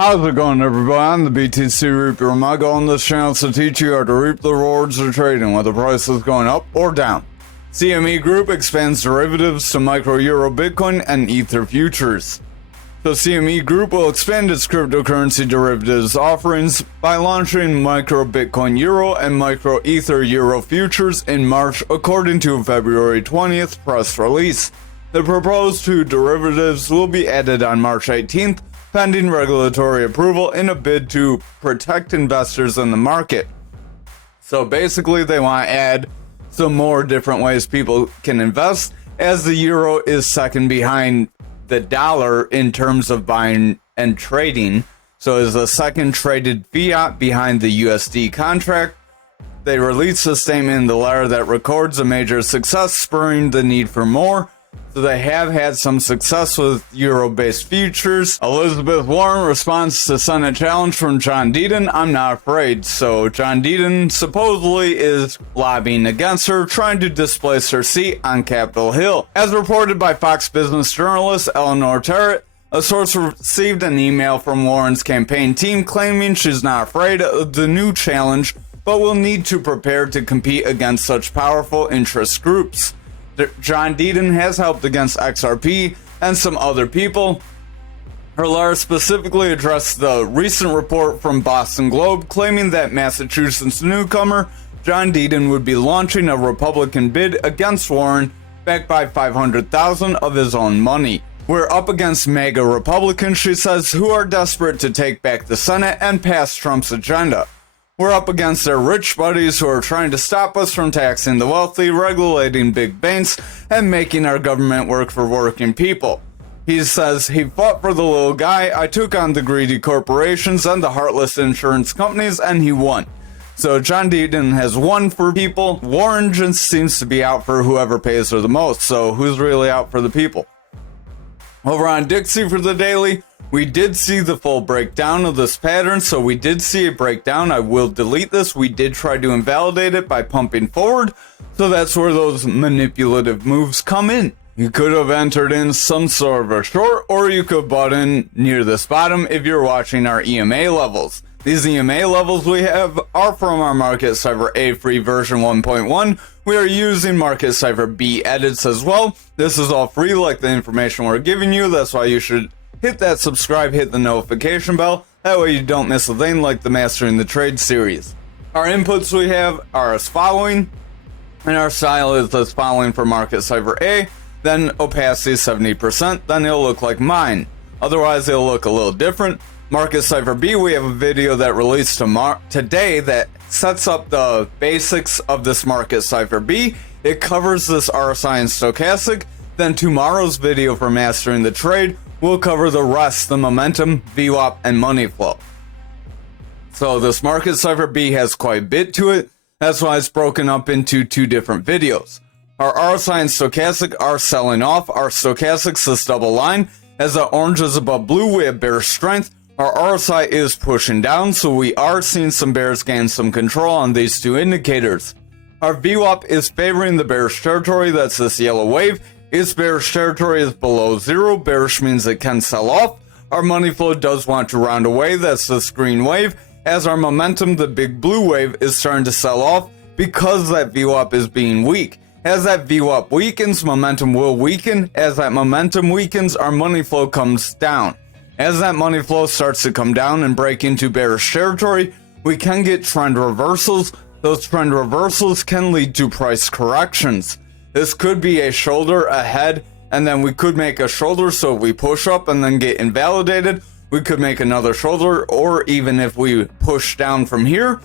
How's it going, everybody? I'm the BTC Reaper. My goal on this channel is to teach you how to reap the rewards of trading, whether the price is going up or down. CME Group expands derivatives to micro euro Bitcoin and Ether futures. The CME Group will expand its cryptocurrency derivatives offerings by launching micro Bitcoin Euro and micro Ether Euro futures in March, according to a February 20th press release. The proposed two derivatives will be added on March 18th, pending regulatory approval in a bid to protect investors in the market. So basically they want to add some more different ways people can invest, as the euro is second behind the dollar in terms of buying and trading. So is the second traded fiat behind the USD contract. They released a statement in the letter that records a major success, spurring the need for more. So they have had some success with euro-based futures. Elizabeth Warren responds to Senate challenge from John Deaton. I'm not afraid. So John Deaton supposedly is lobbying against her, trying to displace her seat on Capitol Hill. As reported by Fox Business journalist Eleanor Terrett, a source received an email from Warren's campaign team claiming she's not afraid of the new challenge, but will need to prepare to compete against such powerful interest groups. John Deaton has helped against XRP and some other people. Her letter specifically addressed the recent report from Boston Globe claiming that Massachusetts newcomer John Deaton would be launching a Republican bid against Warren, backed by $500,000 of his own money. We're up against MAGA Republicans, she says, who are desperate to take back the Senate and pass Trump's agenda. We're up against their rich buddies who are trying to stop us from taxing the wealthy, regulating big banks, and making our government work for working people. He says he fought for the little guy. I took on the greedy corporations and the heartless insurance companies, and he won. So John Deaton has won for people. Warren just seems to be out for whoever pays her the most. So who's really out for the people? Over on Dixie for the daily, we did see the full breakdown of this pattern, so we did see a breakdown. I will delete this. We did try to invalidate it by pumping forward, so that's where those manipulative moves come in. You could have entered in some sort of a short, or you could bought in near this bottom if you're watching our EMA levels. These EMA levels we have are from our Market Cipher A free version 1.1. We are using Market Cipher B edits as well. This is all free like the information we're giving you. That's why you should hit that subscribe, hit the notification bell. That way you don't miss a thing like the Mastering the Trade series. Our inputs we have are as following, and our style is as following for Market Cipher A. Then opacity 70%, then it'll look like mine. Otherwise it'll look a little different. Market Cipher B, we have a video that released today that sets up the basics of this Market Cipher B. It covers this RSI and stochastic. Then tomorrow's video for Mastering the Trade will cover the rest, the momentum, VWAP, and money flow. So this Market Cipher B has quite a bit to it. That's why it's broken up into two different videos. Our RSI and stochastic are selling off. Our stochastics is double line. As the orange is above blue, we have bearish strength. Our RSI is pushing down, so we are seeing some bears gain some control on these two indicators. Our VWAP is favoring the bearish territory, that's this yellow wave. Its bearish territory is below zero. Bearish means it can sell off. Our money flow does want to round away, that's this green wave. As our momentum, the big blue wave, is starting to sell off because that VWAP is being weak. As that VWAP weakens, momentum will weaken. As that momentum weakens, our money flow comes down. As that money flow starts to come down and break into bearish territory, we can get trend reversals. Those trend reversals can lead to price corrections. This could be a shoulder ahead, and then we could make a shoulder, so if we push up and then get invalidated, we could make another shoulder, or even if we push down from here,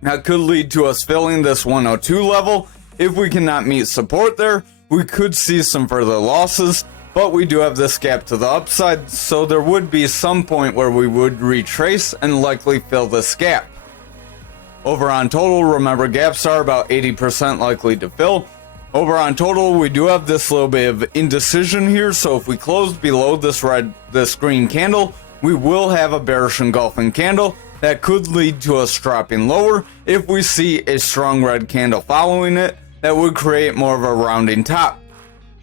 that could lead to us filling this 102 level. If we cannot meet support there, we could see some further losses. But we do have this gap to the upside, so there would be some point where we would retrace and likely fill this gap. Over on total, remember gaps are about 80% likely to fill. Over on total, we do have this little bit of indecision here, so if we close below this green candle, we will have a bearish engulfing candle that could lead to us dropping lower. If we see a strong red candle following it, that would create more of a rounding top.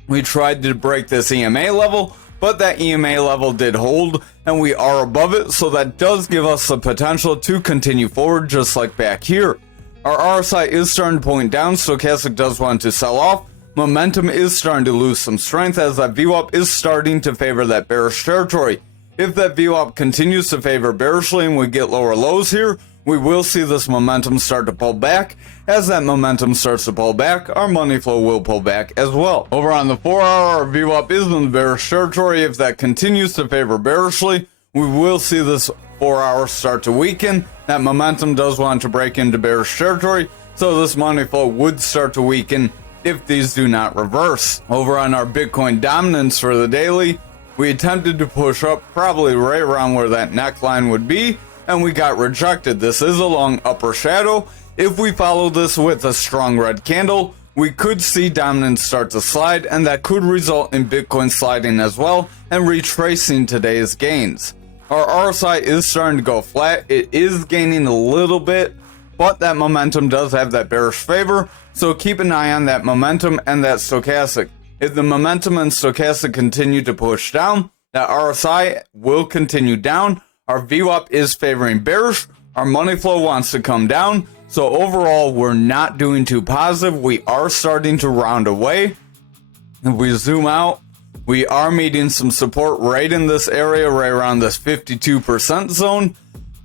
We tried to break this EMA level, but that EMA level did hold and we are above it, so that does give us the potential to continue forward just like back here. Our RSI is starting to point down, stochastic does want to sell off. Momentum is starting to lose some strength as that VWAP is starting to favor that bearish territory. If that VWAP continues to favor bearishly and we get lower lows here, we will see this momentum start to pull back. As that momentum starts to pull back, our money flow will pull back as well. Over on the 4 hour, our VWAP is in the bearish territory. If that continues to favor bearishly, we will see this 4 hour start to weaken. That momentum does want to break into bearish territory, so this money flow would start to weaken if these do not reverse. Over on our Bitcoin dominance for the daily, we attempted to push up probably right around where that neckline would be, and we got rejected. This is a long upper shadow. If we follow this with a strong red candle, we could see dominance start to slide, and that could result in Bitcoin sliding as well and retracing today's gains. Our RSI is starting to go flat. It is gaining a little bit, but that momentum does have that bearish favor, so keep an eye on that momentum and that stochastic. If the momentum and stochastic continue to push down, that RSI will continue down. Our VWAP is favoring bearish. Our money flow wants to come down. So overall, we're not doing too positive. We are starting to round away. If we zoom out, we are meeting some support right in this area, right around this 52% zone.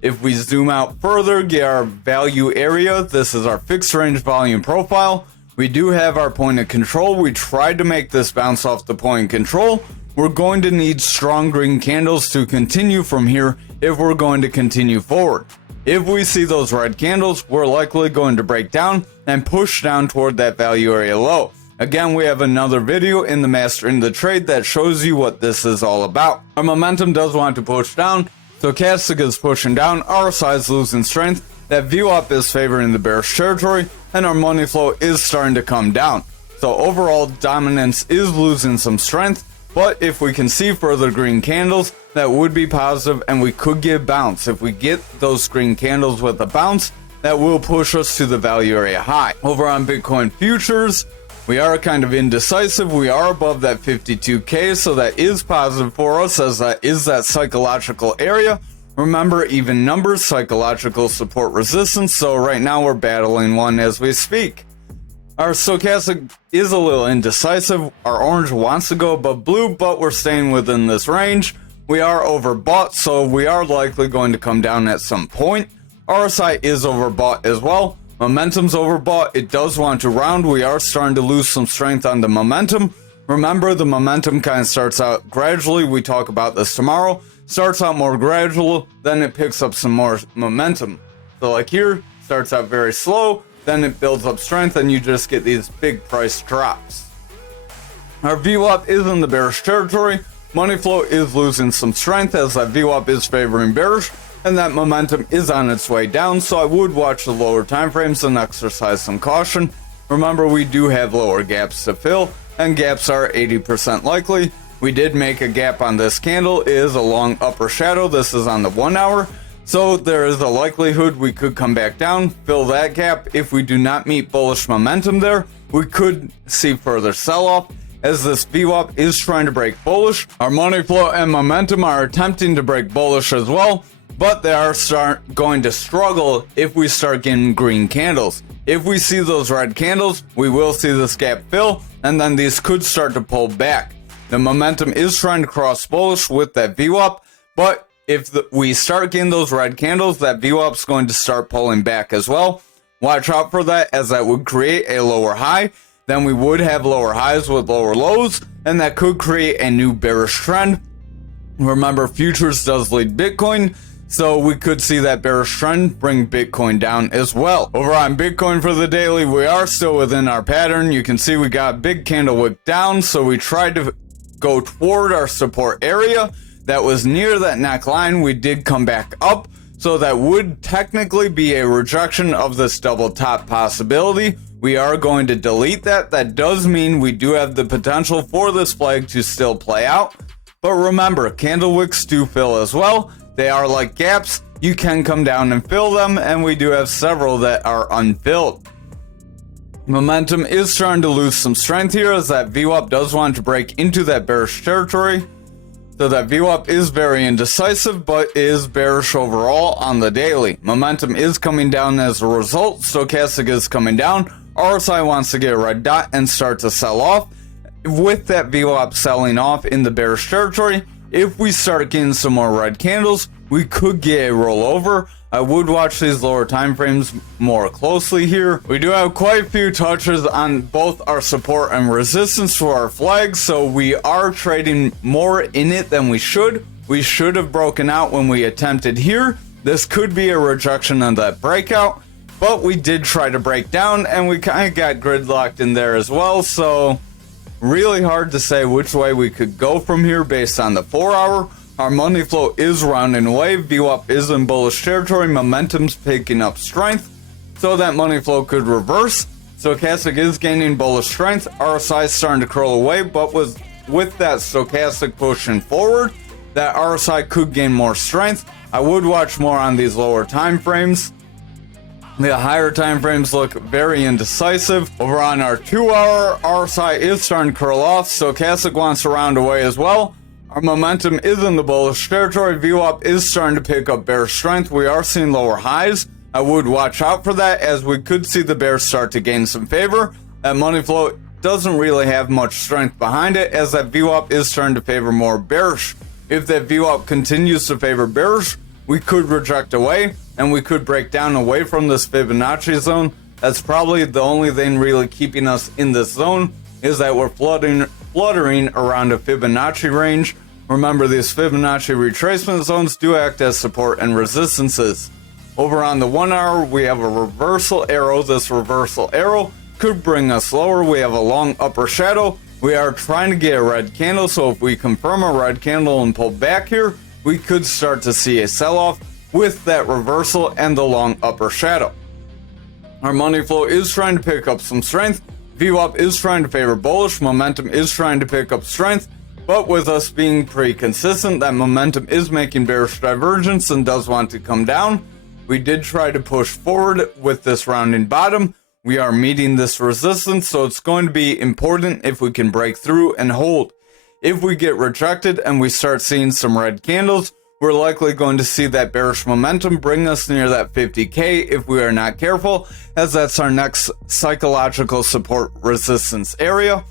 If we zoom out further, get our value area, this is our fixed range volume profile. We do have our point of control. We tried to make this bounce off the point of control. We're going to need strong green candles to continue from here if we're going to continue forward. If we see those red candles, we're likely going to break down and push down toward that value area low. Again, we have another video in the Mastering the Trade that shows you what this is all about. Our momentum does want to push down. Stochastic is pushing down, RSI is losing strength, that VWAP is favoring the bearish territory, and our money flow is starting to come down. So overall, dominance is losing some strength, but if we can see further green candles, that would be positive and we could get a bounce. If we get those green candles with a bounce, that will push us to the value area high. Over on Bitcoin futures, we are kind of indecisive. We are above that 52K, so that is positive for us as that is that psychological area. Remember, even numbers, psychological support resistance, so right now we're battling one as we speak. Our stochastic is a little indecisive. Our orange wants to go above blue, but we're staying within this range. We are overbought, so we are likely going to come down at some point. RSI is overbought as well. Momentum's overbought. It does want to round. We are starting to lose some strength on the momentum. Remember, the momentum kind of starts out gradually. We talk about this tomorrow. Starts out more gradual, then it picks up some more momentum. So like here, starts out very slow, then it builds up strength, and you just get these big price drops. Our VWAP is in the bearish territory. Money flow is losing some strength as that VWAP is favoring bearish, and that momentum is on its way down, so I would watch the lower time frames and exercise some caution. Remember, we do have lower gaps to fill, and gaps are 80% likely. We did make a gap on this candle. It is a long upper shadow. This is on the 1 hour. So there is a likelihood we could come back down, fill that gap. If we do not meet bullish momentum there, we could see further sell-off as this VWAP is trying to break bullish. Our money flow and momentum are attempting to break bullish as well, but they are going to struggle if we start getting green candles. If we see those red candles, we will see this gap fill, and then these could start to pull back. The momentum is trying to cross bullish with that VWAP, but if we start getting those red candles, that VWAP is going to start pulling back as well. Watch out for that, as that would create a lower high. Then we would have lower highs with lower lows, and that could create a new bearish trend. Remember, futures does lead Bitcoin, so we could see that bearish trend bring Bitcoin down as well. Over on Bitcoin for the daily, we are still within our pattern. You can see we got a big candle wick down, so we tried to go toward our support area that was near that neckline. We did come back up, so that would technically be a rejection of this double top possibility. We are going to delete that. That does mean we do have the potential for this flag to still play out, but remember, candle wicks do fill as well. They are like gaps. You can come down and fill them, and we do have several that are unfilled. Momentum is trying to lose some strength here as that VWAP does want to break into that bearish territory. So that VWAP is very indecisive, but is bearish overall on the daily. Momentum is coming down as a result. Stochastic is coming down. RSI wants to get a red dot and start to sell off. With that VWAP selling off in the bearish territory, if we start getting some more red candles, we could get a rollover. I would watch these lower time frames more closely here. We do have quite a few touches on both our support and resistance for our flags, so we are trading more in it than we should. We should have broken out when we attempted here. This could be a rejection on that breakout, but we did try to break down and we kind of got gridlocked in there as well, so really hard to say which way we could go from here based on the 4 hour. Our money flow is rounding away. VWAP is in bullish territory. Momentum's picking up strength, so that money flow could reverse. Stochastic is gaining bullish strength. RSI is starting to curl away, but with that stochastic pushing forward, that RSI could gain more strength. I would watch more on these lower time frames. The higher time frames look very indecisive. Over on our 2 hour, RSI is starting to curl off. Stochastic wants to round away as well. Our momentum is in the bullish territory. VWAP is starting to pick up bear strength. We are seeing lower highs. I would watch out for that, as we could see the bears start to gain some favor. That money flow doesn't really have much strength behind it, as that VWAP is starting to favor more bearish. If that VWAP continues to favor bearish, we could reject away and we could break down away from this Fibonacci zone. That's probably the only thing really keeping us in this zone, is that we're fluttering around a Fibonacci range. Remember, these Fibonacci retracement zones do act as support and resistances. Over on the 1 hour, we have a reversal arrow. This reversal arrow could bring us lower. We have a long upper shadow. We are trying to get a red candle, so if we confirm a red candle and pull back here, we could start to see a sell-off with that reversal and the long upper shadow. Our money flow is trying to pick up some strength. VWAP is trying to favor bullish. Momentum is trying to pick up strength. But with us being pretty consistent, that momentum is making bearish divergence and does want to come down. We did try to push forward with this rounding bottom. We are meeting this resistance, so it's going to be important if we can break through and hold. If we get rejected and we start seeing some red candles, we're likely going to see that bearish momentum bring us near that 50K if we are not careful, as that's our next psychological support resistance area.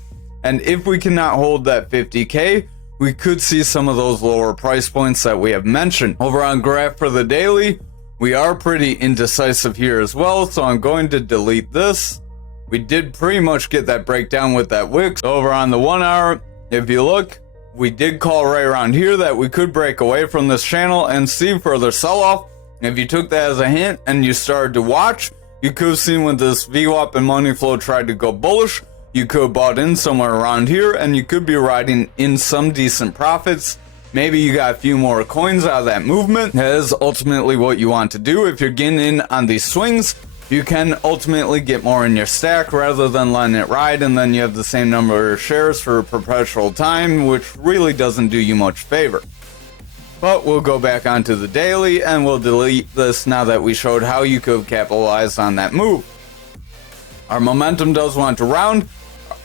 And if we cannot hold that 50K, we could see some of those lower price points that we have mentioned. Over on graph for the daily, we are pretty indecisive here as well, so I'm going to delete this. We did pretty much get that breakdown with that wick. Over on the 1 hour, if you look, we did call right around here that we could break away from this channel and see further sell-off. If you took that as a hint and you started to watch, you could have seen when this VWAP and money flow tried to go bullish, you could have bought in somewhere around here and you could be riding in some decent profits. Maybe you got a few more coins out of that movement. That is ultimately what you want to do. If you're getting in on these swings, you can ultimately get more in your stack rather than letting it ride, and then you have the same number of shares for perpetual time, which really doesn't do you much favor. But we'll go back onto the daily and we'll delete this now that we showed how you could capitalize on that move. Our momentum does want to round.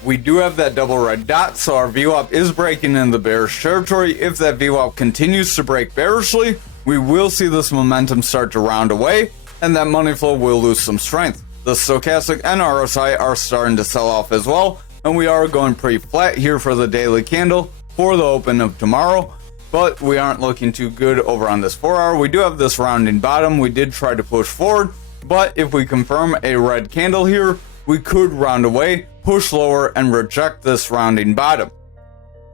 We do have that double red dot, so our VWAP is breaking in the bearish territory. If that VWAP continues to break bearishly, we will see this momentum start to round away, and that money flow will lose some strength. The stochastic and RSI are starting to sell off as well, and we are going pretty flat here for the daily candle for the open of tomorrow, but we aren't looking too good over on this 4 hour. We do have this rounding bottom. We did try to push forward, but if we confirm a red candle here, we could round away, push lower, and reject this rounding bottom.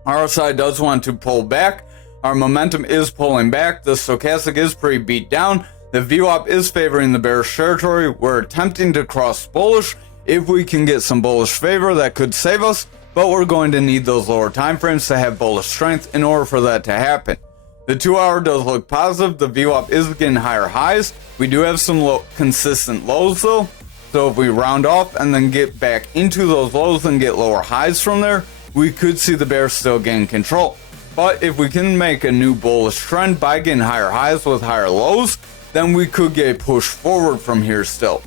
RSI does want to pull back. Our momentum is pulling back. The stochastic is pretty beat down. The VWAP is favoring the bearish territory. We're attempting to cross bullish. If we can get some bullish favor, that could save us, but we're going to need those lower time frames to have bullish strength in order for that to happen. The 2 hour does look positive. The VWAP is getting higher highs. We do have some consistent lows though. So if we round off and then get back into those lows and get lower highs from there, we could see the bears still gain control. But if we can make a new bullish trend by getting higher highs with higher lows, then we could get a push forward from here still.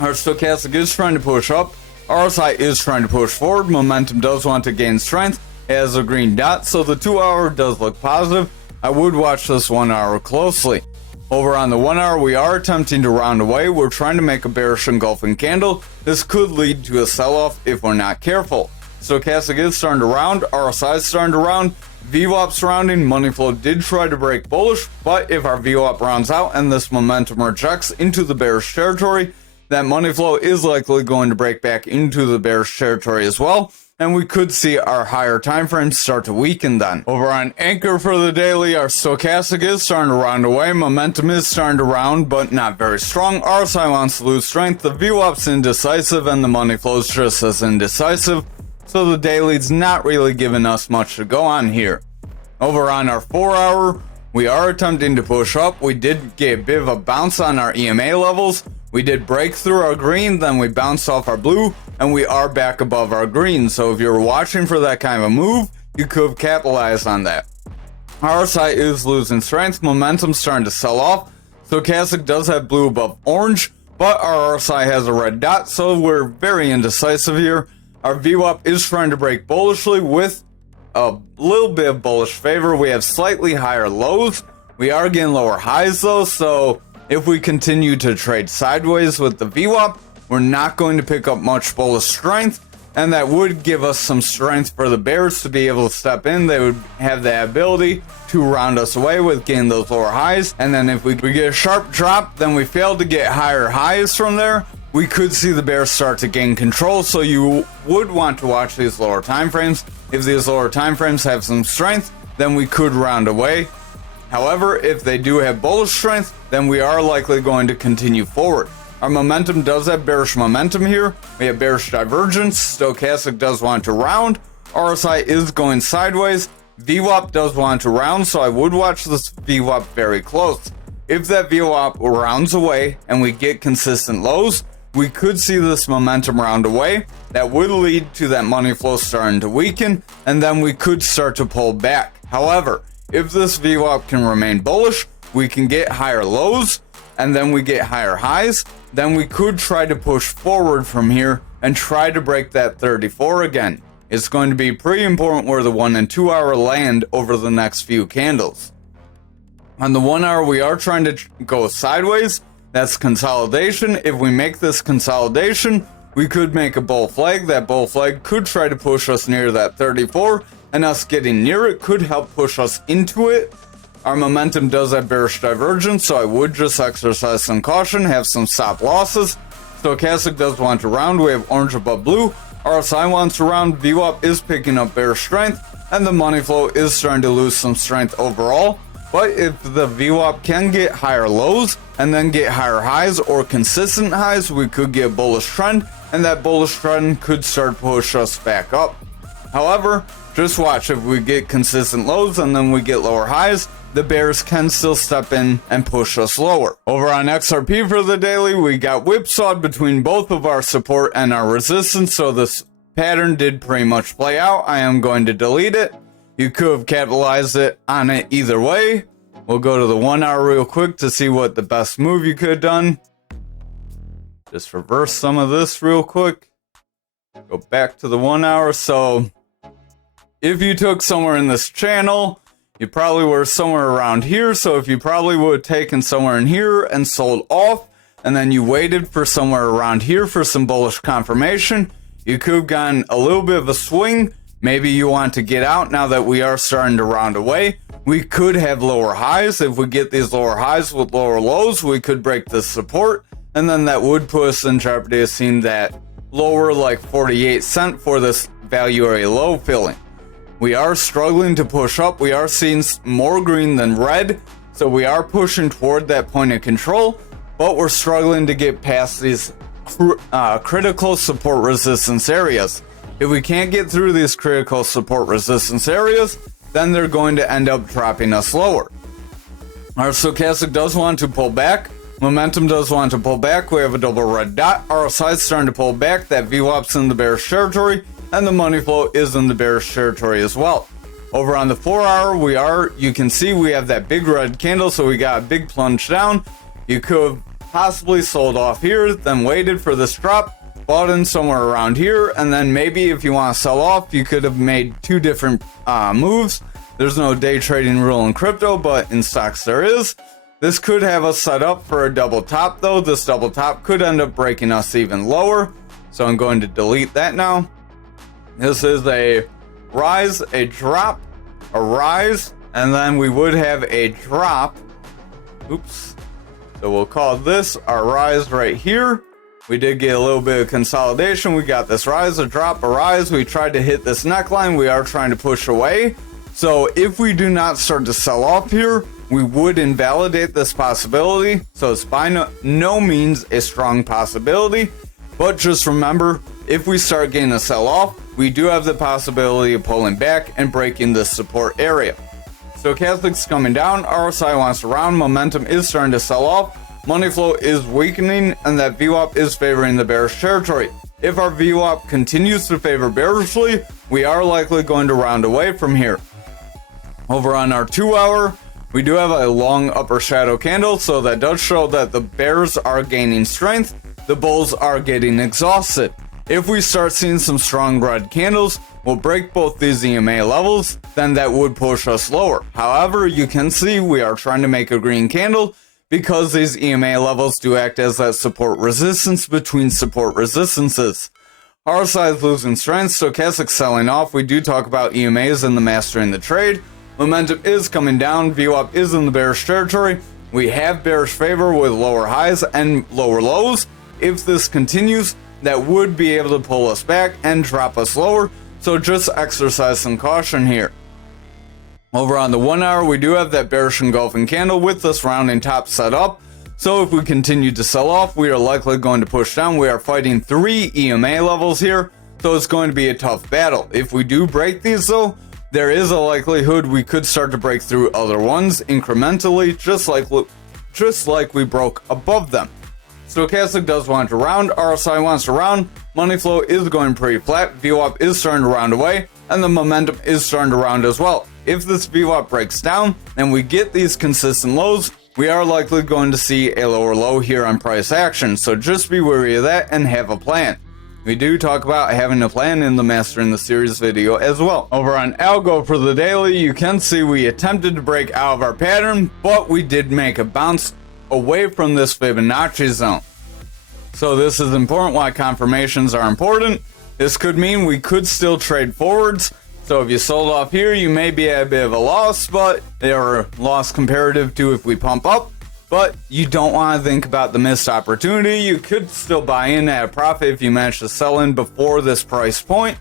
Our stochastic is trying to push up. RSI is trying to push forward. Momentum does want to gain strength. has a green dot, so the 2 hour does look positive. I would watch this 1 hour closely. Over on the 1 hour, we are attempting to round away. We're trying to make a bearish engulfing candle. This could lead to a sell-off if we're not careful. Stochastic is starting to round, RSI is starting to round, VWAP's rounding, money flow did try to break bullish, but if our VWAP rounds out and this momentum rejects into the bearish territory, that money flow is likely going to break back into the bearish territory as well, and we could see our higher time frames start to weaken then. Over on Ankr for the daily, our stochastic is starting to round away, momentum is starting to round, but not very strong. RSI wants to lose strength, the VWAP's indecisive, and the money flow's just as indecisive, so the daily's not really giving us much to go on here. Over on our 4 hour, we are attempting to push up. We did get a bit of a bounce on our EMA levels. We did break through our green, then we bounced off our blue, and we are back above our green. So if you're watching for that kind of a move, you could have capitalized on that. RSI is losing strength, momentum starting to sell off. Stochastic does have blue above orange, but our RSI has a red dot, so we're very indecisive here. Our VWAP is trying to break bullishly with a little bit of bullish favor. We have slightly higher lows. We are getting lower highs though, so if we continue to trade sideways with the VWAP, we're not going to pick up much bullish strength, and that would give us some strength for the bears to be able to step in. They would have the ability to round us away with getting those lower highs, and then if we get a sharp drop, then we fail to get higher highs from there, we could see the bears start to gain control, so you would want to watch these lower time frames. If these lower time frames have some strength, then we could round away. However, if they do have bullish strength, then we are likely going to continue forward. Our momentum does have bearish momentum here. We have bearish divergence. Stochastic does want to round. RSI is going sideways. VWAP does want to round, so I would watch this VWAP very close. If that VWAP rounds away and we get consistent lows, we could see this momentum round away. That would lead to that money flow starting to weaken, and then we could start to pull back. However, if this VWAP can remain bullish, we can get higher lows, and then we get higher highs. Then we could try to push forward from here and try to break that 34 again. It's going to be pretty important where the 1 and 2 hour land over the next few candles. On the 1 hour, we are trying to go sideways. That's consolidation. If we make this consolidation, we could make a bull flag. That bull flag could try to push us near that 34, and us getting near it could help push us into it. Our momentum does have bearish divergence, so I would just exercise some caution, have some stop losses. Stochastic does want to round. We have orange above blue. RSI wants to round. VWAP is picking up bearish strength, and the money flow is starting to lose some strength overall. But if the VWAP can get higher lows and then get higher highs or consistent highs, we could get a bullish trend, and that bullish trend could start to push us back up. However, just watch, if we get consistent lows and then we get lower highs, the bears can still step in and push us lower. Over on XRP for the daily, we got whipsawed between both of our support and our resistance, so this pattern did pretty much play out. I am going to delete it. You could have capitalized on it either way. We'll go to the 1 hour real quick to see what the best move you could have done. Just reverse some of this real quick. Go back to the 1 hour. So if you took somewhere in this channel, you probably were somewhere around here. So if you probably would have taken somewhere in here and sold off, and then you waited for somewhere around here for some bullish confirmation, you could have gotten a little bit of a swing. Maybe you want to get out now that we are starting to round away. We could have lower highs. If we get these lower highs with lower lows, we could break this support, and then that would put us in jeopardy of seeing that lower like 48 cent for this value area low filling. We are struggling to push up. We are seeing more green than red, so we are pushing toward that point of control, but we're struggling to get past these critical support resistance areas. If we can't get through these critical support resistance areas, then they're going to end up dropping us lower. Our stochastic does want to pull back. Momentum does want to pull back. We have a double red dot. RSI is starting to pull back. That VWAP's in the bearish territory, and the money flow is in the bearish territory as well. Over on the 4 hour, you can see we have that big red candle, so we got a big plunge down. You could have possibly sold off here, then waited for this drop. bought in somewhere around here, and then maybe if you want to sell off, you could have made two different moves. There's no day trading rule in crypto, but in stocks there is. This could have us set up for a double top though. This double top could end up breaking us even lower. So I'm going to delete that now. This is a rise, a drop, a rise, and then we would have a drop. Oops. So we'll call this our rise right here. We did get a little bit of consolidation. We got this rise, a drop, a rise. We tried to hit this neckline. We are trying to push away. So if we do not start to sell off here, we would invalidate this possibility. So it's by no means a strong possibility. But just remember, if we start getting a sell off, we do have the possibility of pulling back and breaking this support area. Stochastic's coming down, RSI wants to round, momentum is starting to sell off, money flow is weakening, and that VWAP is favoring the bearish territory. If our VWAP continues to favor bearishly, we are likely going to round away from here. Over on our 2 hour, we do have a long upper shadow candle, so that does show that the bears are gaining strength, the bulls are getting exhausted. If we start seeing some strong red candles, we'll break both these EMA levels, then that would push us lower. However, you can see we are trying to make a green candle because these EMA levels do act as that support resistance between support resistances. RSI is losing strength, stochastic selling off. We do talk about EMAs in the Mastering the Trade. Momentum is coming down, VWAP is in the bearish territory. We have bearish favor with lower highs and lower lows. If this continues, that would be able to pull us back and drop us lower. So just exercise some caution here. Over on the 1 hour, we do have that bearish engulfing candle with this rounding top set up. So if we continue to sell off, we are likely going to push down. We are fighting 3 EMA levels here, so it's going to be a tough battle. If we do break these though, there is a likelihood we could start to break through other ones incrementally, just like we broke above them. Stochastic does want to round, RSI wants to round, money flow is going pretty flat, VWAP is starting to round away, and the momentum is starting to round as well. If this VWAP breaks down and we get these consistent lows, we are likely going to see a lower low here on price action, so just be wary of that and have a plan. We do talk about having a plan in the Mastering the Series video as well. Over on ALGO for the daily, you can see we attempted to break out of our pattern, but we did make a bounce away from this Fibonacci zone. So this is important, why confirmations are important. This could mean we could still trade forwards. So if you sold off here, you may be at a bit of a loss, but they are loss comparative to if we pump up. But you don't want to think about the missed opportunity. You could still buy in at a profit if you manage to sell in before this price point.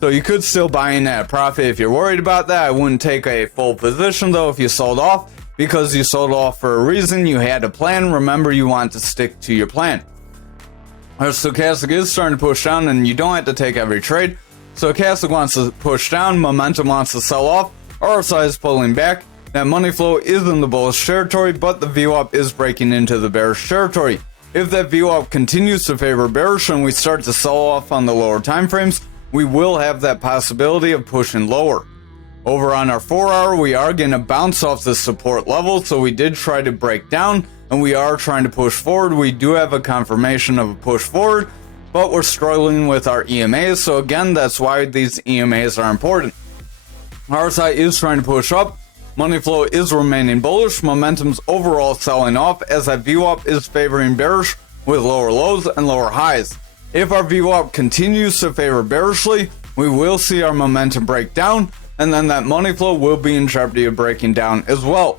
So you could still buy in at a profit if you're worried about that. I wouldn't take a full position though if you sold off, because you sold off for a reason. You had a plan. Remember, you want to stick to your plan. Our stochastic is starting to push down, and you don't have to take every trade. Stochastic wants to push down, momentum wants to sell off, RSI is pulling back. That money flow is in the bullish territory, but the VWAP is breaking into the bearish territory. If that VWAP continues to favor bearish and we start to sell off on the lower time frames, we will have that possibility of pushing lower. Over on our 4 hour, we are going to bounce off the support level, so we did try to break down, and we are trying to push forward. We do have a confirmation of a push forward, but we're struggling with our EMAs, so again, that's why these EMAs are important. RSI is trying to push up. Money flow is remaining bullish, momentum's overall selling off as that VWAP is favoring bearish with lower lows and lower highs. If our VWAP continues to favor bearishly, we will see our momentum break down, and then that money flow will be in jeopardy of breaking down as well.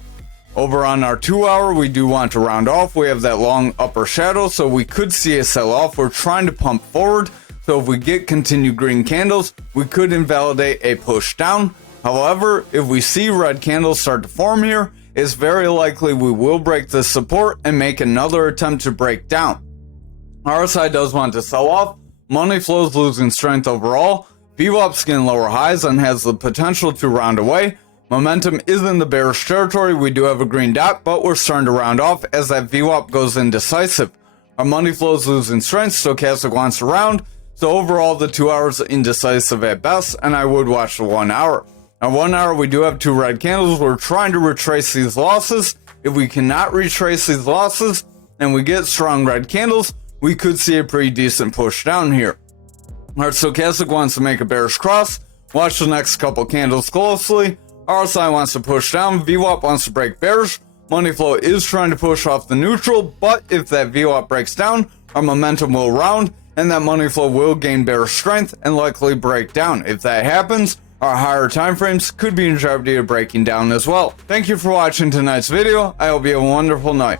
Over on our 2 hour, we do want to round off. We have that long upper shadow, so we could see a sell off. We're trying to pump forward, so if we get continued green candles, we could invalidate a push down. However, if we see red candles start to form here, it's very likely we will break this support and make another attempt to break down. RSI does want to sell off, money flows losing strength overall, VWAP's getting lower highs and has the potential to round away. Momentum is in the bearish territory. We do have a green dot, but we're starting to round off as that VWAP goes indecisive. Our money flows losing strength, stochastic wants to round, so overall the 2 hours indecisive at best, and I would watch the 1 hour. Now 1 hour, we do have 2 red candles. We're trying to retrace these losses. If we cannot retrace these losses and we get strong red candles, we could see a pretty decent push down here. Our stochastic wants to make a bearish cross. Watch the next couple candles closely. RSI wants to push down. VWAP wants to break bearish. Money flow is trying to push off the neutral, but if that VWAP breaks down, our momentum will round, and that money flow will gain bearish strength and likely break down. If that happens, our higher time frames could be in jeopardy of breaking down as well. Thank you for watching tonight's video. I hope you have a wonderful night.